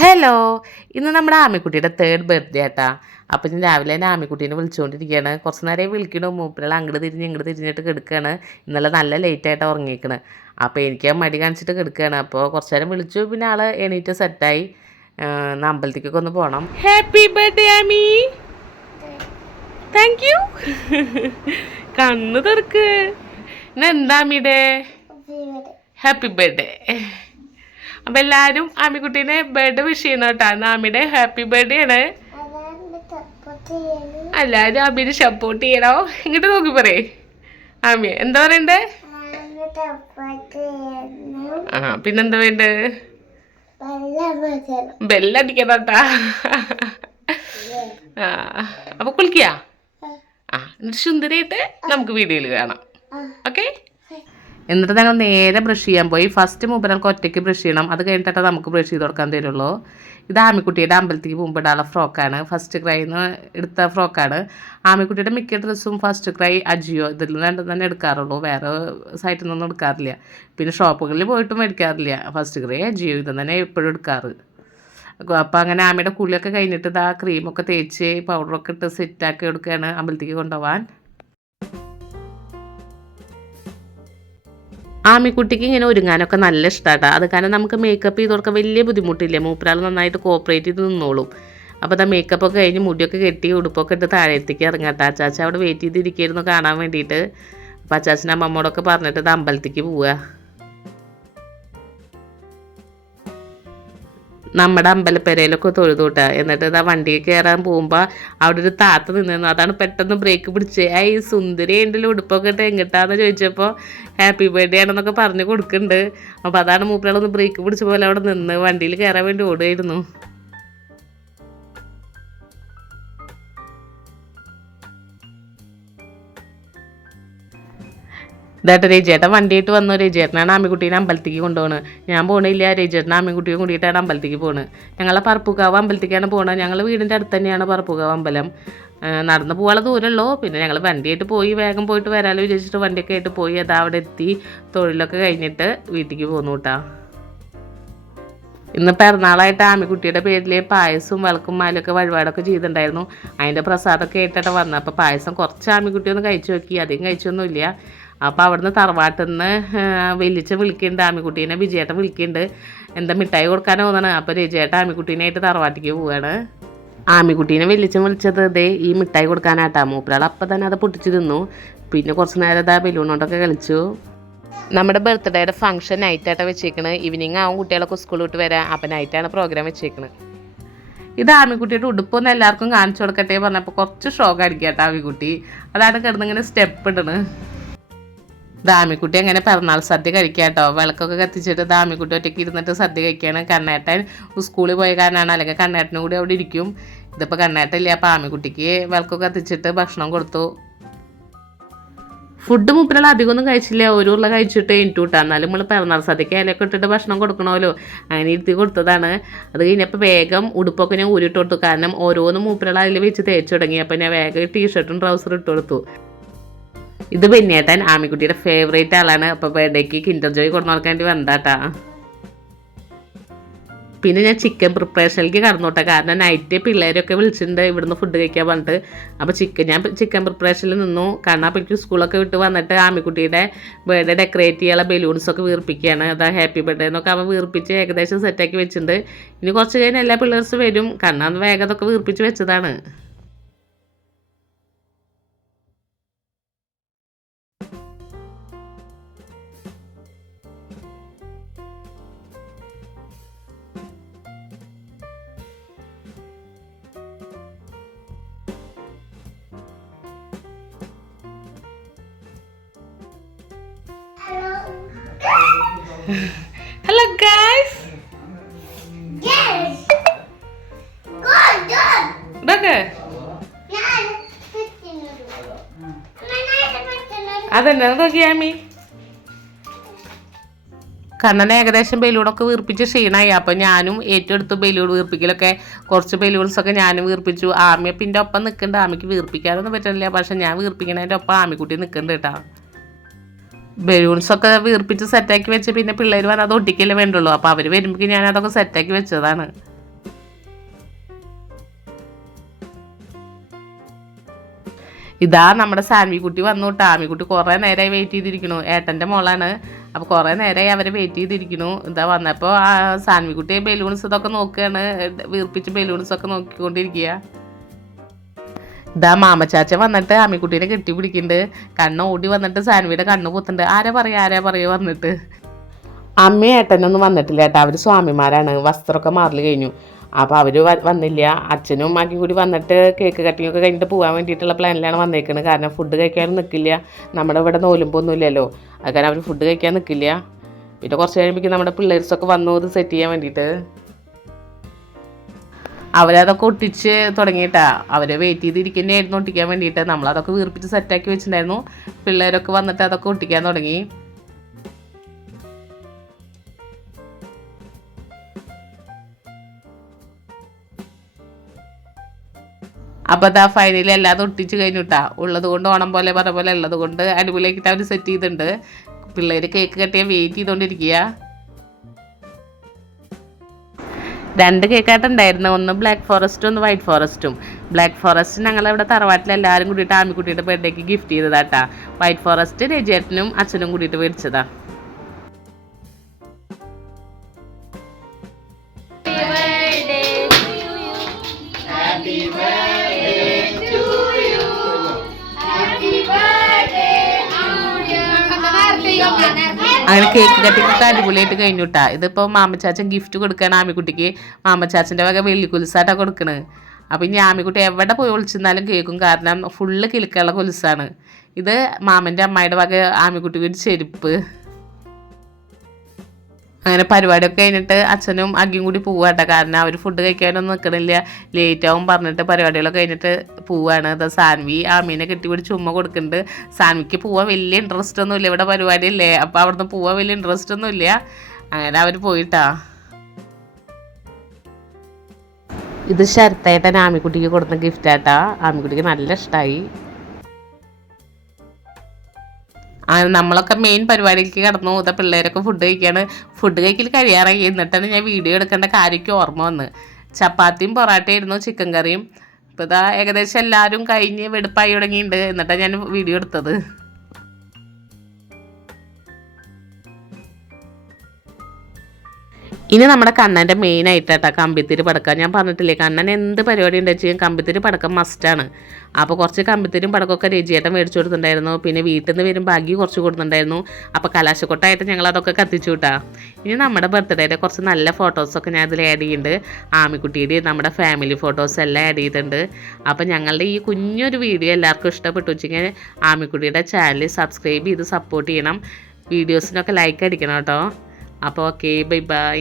Hello ഇന്ന് നമ്മുടെ ആമിക്കുട്ടിയുടെ third birthday ആട്ടാ. അപ്പം ഞാൻ രാവിലെ തന്നെ ആമിക്കുട്ടീനെ വിളിച്ചുകൊണ്ടിരിക്കുകയാണ് കുറച്ച് നേരം വിളിക്കണു. മൂപ്പരാൾ അങ്ങോട്ട് തിരിഞ്ഞ് ഇങ്ങോട്ട് തിരിഞ്ഞിട്ട് കിടക്കുകയാണ് ഇന്നലെ നല്ല ലേറ്റായിട്ട് ഉറങ്ങിയിരിക്കണ് അപ്പോൾ എനിക്ക് മടി കാണിച്ചിട്ട് കിടക്കുകയാണ് അപ്പോൾ കുറച്ച് നേരം വിളിച്ചു. പിന്നെ ആൾ എണീറ്റ് സെറ്റായി അമ്പലത്തേക്കൊക്കെ ഒന്ന് പോകണം happy birthday Aami. Thank you കണ്ണു തീർക്ക്. എന്താ അമ്മിയുടെ ഹാപ്പി ബർത്ത്ഡേ അപ്പം എല്ലാവരും ആമിക്കുട്ടീനെ ബർത്ത്ഡേ വിഷ് ചെയ്യണം കേട്ടോ. ആമിയുടെ ഹാപ്പി ബർത്ത്ഡേ ആണ്. എല്ലാവരും ആമിനെ സപ്പോർട്ട് ചെയ്യണോ? ഇങ്ങോട്ട് നോക്കി പറയേ. ആമി എന്താ പറയണ്ടേ? ആ പിന്നെന്താ വേണ്ടേ ബെല്ലടിക്കണം കേട്ടാ. ആ അപ്പൊ കുളിക്കാ ആ എന്നിട്ട് സുന്ദരിയായിട്ട് നമുക്ക് വീഡിയോയിൽ കാണാം. ഓക്കെ? എന്നിട്ട് ഞങ്ങൾ നേരെ ബ്രഷ് ചെയ്യാൻ പോയി. ഫസ്റ്റ് മൂപ്പരാൾക്ക് ഒറ്റയ്ക്ക് ബ്രഷ് ചെയ്യണം. അത് കഴിഞ്ഞിട്ടാണ് നമുക്ക് ബ്രഷ് ചെയ്ത് കൊടുക്കാൻ തരുള്ളൂ. ഇത് ആമിക്കുട്ടിയുടെ അമ്പലത്തേക്ക് മുമ്പ് ഇടാനുള്ള ഫ്രോക്കാണ് ഫസ്റ്റ് ക്രൈ എന്ന് എടുത്ത ഫ്രോക്കാണ് ആമിക്കുട്ടിയുടെ മിക്ക ഡ്രസ്സും ഫസ്റ്റ് ക്രൈ അജിയോ ഇതിൽ രണ്ടും തന്നെ എടുക്കാറുള്ളൂ. വേറെ സൈറ്റിൽ നിന്നൊന്നും എടുക്കാറില്ല. പിന്നെ ഷോപ്പുകളിൽ പോയിട്ടും മേടിക്കാറില്ല. ഫസ്റ്റ് ക്രൈ അജിയോ ഇത് തന്നെ എപ്പോഴും എടുക്കാറ്. അപ്പോൾ അങ്ങനെ ആമയുടെ കുളിയൊക്കെ കഴിഞ്ഞിട്ട് ഇതാ ക്രീമൊക്കെ തേച്ച് പൗഡറൊക്കെ ഇട്ട് സെറ്റാക്കി എടുക്കുകയാണ് അമ്പലത്തേക്ക് കൊണ്ടുപോകാൻ ആമിക്കുട്ടിക്ക് ഇങ്ങനെ ഒരുങ്ങാനൊക്കെ നല്ല ഇഷ്ടമാട്ടോ അത് കാരണം നമുക്ക് മേക്കപ്പ് ചെയ്ത് കൊടുക്കാൻ വലിയ ബുദ്ധിമുട്ടില്ല? മൂപ്പരാൾ നന്നായിട്ട് കോപ്പറേറ്റ് ചെയ്ത് നിന്നോളും. അപ്പോൾ അതാ മേക്കപ്പ് ഒക്കെ കഴിഞ്ഞ് മുടിയൊക്കെ കെട്ടി ഉടുപ്പൊക്കെ ഇട്ട് താഴത്തേക്ക് ഇറങ്ങാട്ടോ. അച്ചാച്ച അവിടെ വെയിറ്റ് ചെയ്തിരിക്കുന്നു കാണാൻ വേണ്ടിയിട്ട്. അപ്പോൾ അച്ചാച്ചന്റെ അമ്മമ്മോടൊക്കെ പറഞ്ഞിട്ട് ഇത് അമ്പലത്തേക്ക് പോവുക നമ്മുടെ അമ്പലപ്പെരയിലൊക്കെ തൊഴുതൂട്ട. എന്നിട്ട് ഇതാ വണ്ടിയിൽ കയറാൻ പോകുമ്പോൾ അവിടെ ഒരു താത്ത നിന്നിരുന്നു. അതാണ് പെട്ടെന്ന് ബ്രേക്ക് പിടിച്ച്. ഈ സുന്ദരി ഉണ്ടല്ലോ ഉടുപ്പൊക്കെ ഇട്ട് എങ്ങിട്ടാന്ന് ചോദിച്ചപ്പോൾ ഹാപ്പി ബർത്ത്ഡേ ആണെന്നൊക്കെ പറഞ്ഞു കൊടുക്കുന്നുണ്ട് അപ്പോൾ അതാണ് മൂപ്പരാളൊന്ന് ബ്രേക്ക് പിടിച്ച പോലെ അവിടെ നിന്ന് വണ്ടിയിൽ കയറാൻ വേണ്ടി ഓടുമായിരുന്നു ഇതായിട്ട് രജിയേട്ടൻ വണ്ടിയിട്ട് വന്നു. രജിയേട്ടനാണ് ആമിക്കുട്ടീനെ അമ്പലത്തേക്ക് കൊണ്ടുപോകണത് ഞാൻ പോകണില്ല രജിയേട്ടൻ ആമിക്കുട്ടിയും കൂടിയിട്ടാണ് അമ്പലത്തേക്ക് പോകുന്നത് ഞങ്ങളെ പറപ്പുകാവ് അമ്പലത്തേക്കാണ് പോകുന്നത് ഞങ്ങൾ വീടിന്റെ അടുത്ത് തന്നെയാണ് പറപ്പുകാവ് അമ്പലം. നടന്ന് പോകാനുള്ള ദൂരമുള്ളൂ. പിന്നെ ഞങ്ങൾ വണ്ടിയായിട്ട് പോയി വേഗം പോയിട്ട് വരാമല്ലോ വിചാരിച്ചിട്ട് വണ്ടിയൊക്കെ ആയിട്ട് പോയി അതാ അവിടെ എത്തി തൊഴിലൊക്കെ കഴിഞ്ഞിട്ട് വീട്ടിലേക്ക് പോന്നു കേട്ടാ ഇന്ന് പിറന്നാളായിട്ട് ആമിക്കുട്ടിയുടെ പേരിൽ പായസവും വിളക്കും മാലൊക്കെ വഴിപാടൊക്കെ ചെയ്തിട്ടുണ്ടായിരുന്നു. അതിന്റെ പ്രസാദമൊക്കെ ആയിട്ടാണ് വന്നത്. അപ്പോൾ പായസം കുറച്ച് ആമിക്കുട്ടി ഒന്ന് കഴിച്ചു നോക്കി. അധികം കഴിച്ചൊന്നുമില്ല. അപ്പോൾ അവിടുന്ന് തറവാട്ടിൽ നിന്ന് വലിച്ച വിളിക്കുന്നുണ്ട് ആമിക്കുട്ടീനെ വിജയേട്ടൻ വിളിക്കുന്നുണ്ട് എന്താ മിഠായി കൊടുക്കാനോ തോന്നണം അപ്പോൾ രജയേട്ടൻ ആമിക്കുട്ടീനായിട്ട് തറവാട്ടിലേക്ക് പോവുകയാണ് ആമിക്കുട്ടീനെ വലിച്ചം വിളിച്ചത് ദേ ഈ മിഠായി കൊടുക്കാനാട്ടാ. മൂപ്പരാൾ അപ്പം തന്നെ അത് പൊട്ടിച്ച് തിന്നു. പിന്നെ കുറച്ച് നേരം ഇതാ ബലൂൺ കൊണ്ടൊക്കെ കളിച്ചു. നമ്മുടെ ബർത്ത്ഡേയുടെ ഫംഗ്ഷൻ നൈറ്റായിട്ടാണ് വെച്ചേക്കണത് ഈവനിങ് ആവും കുട്ടികളൊക്കെ സ്കൂൾ വിട്ട് വരാം. അപ്പം നൈറ്റാണ് പ്രോഗ്രാം വെച്ചേക്കണത് ഇത് ആമിക്കുട്ടിയുടെ ഉടുപ്പൊന്ന് എല്ലാവർക്കും കാണിച്ചു കൊടുക്കട്ടെ പറഞ്ഞപ്പോൾ കുറച്ച് ഷോക്ക് അടിക്കട്ടെ ആമിക്കുട്ടി. അതാണ് കിടന്നിങ്ങനെ സ്റ്റെപ്പ് ഇടണ്. ദാമിക്കുട്ടി അങ്ങനെ പിറന്നാൾ സദ്യ കഴിക്കാം കേട്ടോ വിളക്കൊക്കെ കത്തിച്ചിട്ട് ദാമിക്കുട്ടി ഒറ്റയ്ക്ക് ഇരുന്നിട്ട് സദ്യ കഴിക്കുകയാണ് കണ്ണേട്ടൻ സ്കൂളിൽ പോയ കാരണമാണ്. അല്ലെങ്കിൽ കണ്ണേട്ടനും കൂടി അവിടെ ഇരിക്കും. ഇതിപ്പോൾ കണ്ണേട്ടല്ല അപ്പോൾ ആമിക്കുട്ടിക്ക് വിളക്കൊക്കെ കത്തിച്ചിട്ട് ഭക്ഷണം കൊടുത്തു. ഫുഡ് മുപ്പിലുള്ള അധികമൊന്നും കഴിച്ചില്ല. ഒരു ഉരുള കഴിച്ചിട്ട് എനിക്ക് വിട്ടാ. എന്നാലും നമ്മൾ പിറന്നാൾ സദ്യക്ക് ഇലയൊക്കെ ഇട്ടിട്ട് ഭക്ഷണം കൊടുക്കണമല്ലോ. അങ്ങനെ ഇരുത്തി കൊടുത്തതാണ്. അത് കഴിഞ്ഞപ്പോൾ വേഗം ഉടുപ്പൊക്കെ ഞാൻ ഊരിട്ട് കൊടുത്തു. കാരണം ഓരോന്നും മൂപ്പിലുള്ള അതിൽ വെച്ച് തേച്ച് തുടങ്ങി. അപ്പോൾ ഞാൻ വേഗം ടീഷർട്ടും ട്രൗസറും ഇട്ട് കൊടുത്തു. ഇത് ബെന്നിയേട്ടൻ ആമിക്കുട്ടിയുടെ ഫേവറേറ്റ് ആളാണ്. അപ്പോൾ ബർത്ത്ഡേക്ക് കിൻഡർ ജോയ് കൊണ്ടു നടക്കേണ്ടി വേണ്ടി വന്നാട്ടാ പിന്നെ ഞാൻ ചിക്കൻ പ്രിപ്പറേഷനിലേക്ക് കടന്നോട്ടെ. കാരണം നൈറ്റ് പിള്ളേരൊക്കെ വിളിച്ചിട്ടുണ്ട് ഇവിടുന്ന് ഫുഡ് കഴിക്കാൻ പറഞ്ഞിട്ട്. അപ്പോൾ ചിക്കൻ ഞാൻ ചിക്കൻ പ്രിപ്പറേഷനിൽ നിന്നു. കാരണം അപ്പോൾ എനിക്ക് സ്കൂളൊക്കെ വിട്ട് വന്നിട്ട് ആമിക്കുട്ടിയുടെ ബർത്ത്ഡേ ഡെക്കറേറ്റ് ചെയ്യാനുള്ള ബലൂൺസൊക്കെ വീർപ്പിക്കുകയാണ്. അതാ ഹാപ്പി ബർത്ത്ഡേ എന്നൊക്കെ അവൻ വീർപ്പിച്ച് ഏകദേശം സെറ്റാക്കി വെച്ചിട്ടുണ്ട്. ഇനി കുറച്ച് കഴിഞ്ഞ് എല്ലാ പിള്ളേഴ്സ് വരും. കാരണം വേഗതൊക്കെ വേഗം വീർപ്പിച്ച് വെച്ചതാണ്. നന്നായിട്ട് പറ്റുന്നത് അതെന്നെ നോക്കിയാമി കണ്ണനെ ഏകദേശം ബലൂണൊക്കെ വീർപ്പിച്ച് ക്ഷീണമായി അപ്പം ഞാനും ഏറ്റവും അടുത്ത് ബലൂൺ വീർപ്പിക്കലൊക്കെ കുറച്ച് ബലൂൺസൊക്കെ ഞാനും വീർപ്പിച്ചു. ആമിയെ പിന്നെ ഒപ്പം നിൽക്കുന്നുണ്ട് ആമിക്ക് വീർപ്പിക്കാനൊന്നും പറ്റുന്നില്ല പക്ഷെ ഞാൻ വീർപ്പിക്കണതിന്റെ ഒപ്പം ആമിക്കുട്ടി നിൽക്കുന്നുണ്ട് കേട്ടോ. ബലൂൺസൊക്കെ വീർപ്പിച്ച് സെറ്റാക്കി വെച്ച് പിന്നെ പിള്ളേർ വന്ന് അത് ഒട്ടിക്കല്ലേ വേണ്ടുള്ളൂ. അപ്പോൾ അവർ വരുമ്പോഴേക്കും ഞാൻ അതൊക്കെ സെറ്റാക്കി വെച്ചതാണ്. ഇതാ നമ്മുടെ സാൻവിക്കുട്ടി വന്നു കേട്ടോ. ആമിക്കുട്ടി കുറേ നേരമായി വെയിറ്റ് ചെയ്തിരിക്കണു ഏട്ടന്റെ മോളാണ്. അപ്പോൾ കുറേ നേരമായി അവരെ വെയിറ്റ് ചെയ്തിരിക്കണു ഇതാ വന്നപ്പോൾ സാൻവിക്കുട്ടി ബലൂൺസ് ഇതൊക്കെ നോക്കുകയാണ് വീർപ്പിച്ച് ബലൂൺസൊക്കെ നോക്കിക്കൊണ്ടിരിക്കുക ഇതാ മാമച്ചാച്ച വന്നിട്ട് ആമിക്കുട്ടീനെ കെട്ടിപ്പിടിക്കുന്നുണ്ട് കണ്ണ് ഓടി വന്നിട്ട് സാൻവിയുടെ കണ്ണ് പൊത്തുണ്ട് ആരാ പറയാ ആരാ പറയാ വന്നിട്ട്? അമ്മയും ഏട്ടനൊന്നും വന്നിട്ടില്ല ഏട്ടാ. അവർ സ്വാമിമാരാണ്. വസ്ത്രമൊക്കെ മാറൽ കഴിഞ്ഞു. അപ്പോൾ അവർ വന്നില്ല. അച്ഛനും അമ്മയ്ക്കും കൂടി വന്നിട്ട് കേക്ക് കട്ടിങ്ങൊക്കെ കഴിഞ്ഞിട്ട് പോകാൻ വേണ്ടിയിട്ടുള്ള പ്ലാനിലാണ് വന്നേക്കുന്നത് കാരണം ഫുഡ് കഴിക്കാൻ നിൽക്കില്ല നമ്മുടെ ഇവിടെ നോലുമ്പൊന്നും ഇല്ലല്ലോ അത് കാരണം അവർ ഫുഡ് കഴിക്കാൻ നിൽക്കില്ല പിന്നെ കുറച്ച് കഴിയുമ്പോഴേക്കും നമ്മുടെ പിള്ളേഴ്സൊക്കെ വന്നു ഇത് സെറ്റ് ചെയ്യാൻ വേണ്ടിയിട്ട്. അവരതൊക്കെ ഒട്ടിച്ച് തുടങ്ങിയിട്ടാ. അവരെ വെയിറ്റ് ചെയ്തിരിക്കുന്നതായിരുന്നു ഒട്ടിക്കാൻ വേണ്ടിയിട്ട്. നമ്മളതൊക്കെ വീർപ്പിച്ച് സെറ്റാക്കി വെച്ചിട്ടുണ്ടായിരുന്നു. പിള്ളേരൊക്കെ വന്നിട്ട് അതൊക്കെ ഒട്ടിക്കാൻ തുടങ്ങി. അപ്പോൾ അതാ ഫൈനലി എല്ലാതും ഒട്ടിച്ച് കഴിഞ്ഞിട്ടാ. ഉള്ളത് കൊണ്ട് ഓണം പോലെ പറഞ്ഞ പോലെ ഉള്ളത് കൊണ്ട് അടിപൊളിയാക്കിയിട്ട് അവർ സെറ്റ് ചെയ്തിട്ടുണ്ട്. പിള്ളേർ കേക്ക് കെട്ടിയാൽ വെയിറ്റ് ചെയ്തുകൊണ്ടിരിക്കുക രണ്ട് കേക്കായിട്ടുണ്ടായിരുന്നു ഒന്ന് ബ്ലാക്ക് ഫോറസ്റ്റും ഒന്ന് വൈറ്റ് ഫോറസ്റ്റും ബ്ലാക്ക് ഫോറസ്റ്റ് ഞങ്ങളിവിടെ തറവാട്ടിൽ എല്ലാവരും കൂടിയിട്ട് ആമിക്കുട്ടിയുടെ ബർത്ത്ഡേക്ക് ഗിഫ്റ്റ് ചെയ്തതാട്ടാ. വൈറ്റ് ഫോറസ്റ്റ് രജേട്ടനും അച്ഛനും കൂടിയിട്ട് മേടിച്ചതാ. അങ്ങനെ കേക്ക് കട്ടിങ്ങൊക്കെ അടിപൊളിയായിട്ട് കഴിഞ്ഞു കേട്ടാ ഇതിപ്പോൾ മാമച്ചാച്ചൻ ഗിഫ്റ്റ് കൊടുക്കുകയാണ് ആമിക്കുട്ടിക്ക്. മാമച്ചാച്ചന്റെ വക വെള്ളിക്കുലിസാട്ടാ കൊടുക്കണത് അപ്പം ഇനി ആമിക്കുട്ടി എവിടെ പോയി ഒളിച്ചിരുന്നാലും കേൾക്കും കാരണം ഫുള്ള് കിലുക്കുള്ള കൊലുസാണ്. ഇത് മാമന്റെ അമ്മായിയുടെ വക ആമിക്കുട്ടിക്ക് ഒരു ചെരുപ്പ്. അങ്ങനെ പരിപാടിയൊക്കെ കഴിഞ്ഞിട്ട് അച്ഛനും അഗ്ഗിയും കൂടി പോവാട്ടോ കാരണം അവർ ഫുഡ് കഴിക്കാനൊന്നും നിൽക്കണില്ല ലേറ്റ് ആവും പറഞ്ഞിട്ട് പരിപാടികളൊക്കെ കഴിഞ്ഞിട്ട് പോവാണ് അത് സാൻവി ആമീനെ കെട്ടിപ്പിടിച്ച് ഉമ്മ കൊടുക്കുന്നുണ്ട്. സാൻവിക്ക് പോവാൻ വലിയ ഇൻട്രസ്റ്റ് ഒന്നും ഇല്ല ഇവിടെ പരിപാടിയല്ലേ? അപ്പോൾ അവിടുന്ന് പോവാൻ വലിയ ഇൻട്രസ്റ്റ് ഒന്നും ഇല്ല. അങ്ങനെ അവർ പോയിട്ടാ. ഇത് ശരത്തേട്ടൻ ആമിക്കുട്ടിക്ക് കൊടുത്ത ഗിഫ്റ്റാട്ടാ ആമിക്കുട്ടിക്ക് നല്ല ഇഷ്ടമായി നമ്മളൊക്കെ മെയിൻ പരിപാടിക്ക് കടന്നു. പോകുന്ന പിള്ളേരൊക്കെ ഫുഡ് കഴിക്കുകയാണ് ഫുഡ് കഴിക്കൽ കഴിയാറായി. എന്നിട്ടാണ് ഞാൻ വീഡിയോ എടുക്കേണ്ട കാര്യമൊക്കെ ഓർമ്മ വന്ന്. ചപ്പാത്തിയും പൊറാട്ടയായിരുന്നു ചിക്കൻ കറിയും. ഇപ്പോൾ ഇതാ ഏകദേശം എല്ലാവരും കഴിഞ്ഞ് വെടുപ്പായി തുടങ്ങിയിട്ടുണ്ട്. എന്നിട്ടാണ് ഞാൻ വീഡിയോ എടുത്തത്. ഇനി നമ്മുടെ കണ്ണന്റെ മെയിൻ ആയിട്ടാ കമ്പിത്തിരി പടക്കം. ഞാൻ പറഞ്ഞിട്ടില്ലേ കണ്ണൻ എന്ത് പരിപാടി ഉണ്ടെന്ന് കമ്പിത്തിരി പടക്കം മസ്റ്റാണ് അപ്പോൾ കുറച്ച് കമ്പിത്തിരിയും പടക്കമൊക്കെ രജിയേട്ടൻ മേടിച്ചു കൊടുത്തിട്ടുണ്ടായിരുന്നു. പിന്നെ വീട്ടിൽ നിന്ന് വരും ബാക്കി കുറച്ച് കൊടുത്തിട്ടുണ്ടായിരുന്നു. അപ്പോൾ കലാശക്കൊട്ടായിട്ട് ഞങ്ങൾ അതൊക്കെ കത്തിച്ചു വിട്ടാ ഇനി നമ്മുടെ ബർത്ത്ഡേയുടെ കുറച്ച് നല്ല ഫോട്ടോസൊക്കെ ഞാൻ ഇതിൽ ആഡ് ചെയ്യുന്നുണ്ട് ആമിക്കുട്ടിയുടെ നമ്മുടെ ഫാമിലി ഫോട്ടോസ് എല്ലാം ആഡ് ചെയ്തിട്ടുണ്ട്. അപ്പോൾ ഞങ്ങളുടെ ഈ കുഞ്ഞൊരു വീഡിയോ എല്ലാവർക്കും ഇഷ്ടപ്പെട്ടു വെച്ചെങ്കിൽ ആമിക്കുട്ടിയുടെ ചാനൽ സബ്സ്ക്രൈബ് ചെയ്ത് സപ്പോർട്ട് ചെയ്യണം. വീഡിയോസിനൊക്കെ ലൈക്ക് അടിക്കണം കേട്ടോ. അപ്പോൾ ഓക്കെ ബൈ ബൈ